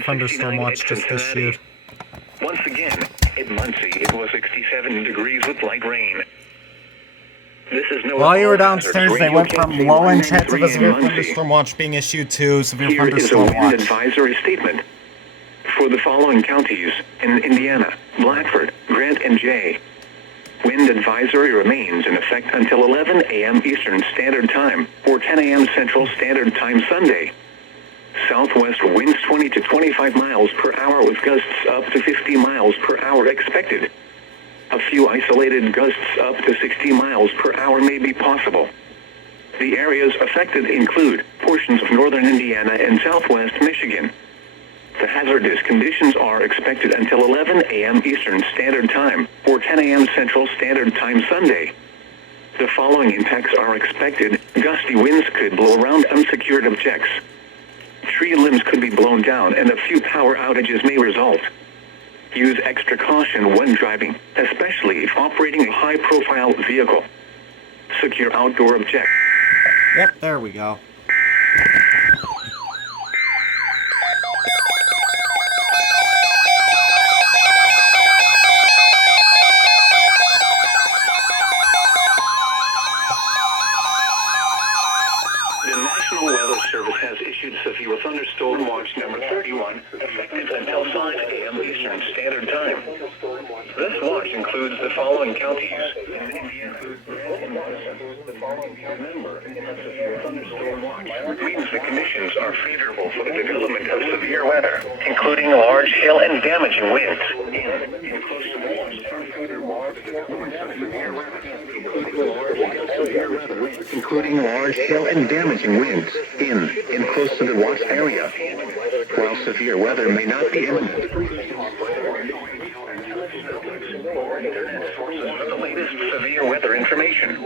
Thunderstorm watch just issued. Once again, at Muncie, it was 67 degrees with light rain. This is no While you were downstairs, they went from low and chance of a severe thunderstorm watch being issued to severe thunderstorm watch. Here is a wind advisory statement. For the following counties in Indiana, Blackford, Grant, and Jay. Wind advisory remains in effect until 11 a.m. Eastern Standard Time, or 10 a.m. Central Standard Time Sunday. Southwest winds 20 to 25 miles per hour with gusts up to 50 miles per hour expected. A few isolated gusts up to 60 miles per hour may be possible. The areas affected include portions of northern Indiana and southwest Michigan. The hazardous conditions are expected until 11 a.m. Eastern Standard Time, or 10 a.m. Central Standard Time Sunday. The following impacts are expected. Gusty winds could blow around unsecured objects. Tree limbs could be blown down and a few power outages may result. Use extra caution when driving, especially if operating a high-profile vehicle. Secure outdoor objects. Yep, there we go. The National Weather Service has issued severe thunderstorm watch number 31, effective until 5 a.m. Eastern Standard Time. This watch includes the following counties. Remember, a severe thunderstorm watch means the conditions are favorable for the development of severe weather, including large hail and damaging winds. Including large hail and damaging winds in close to the watch area. While severe weather may not be imminent. Sources for the latest severe weather information.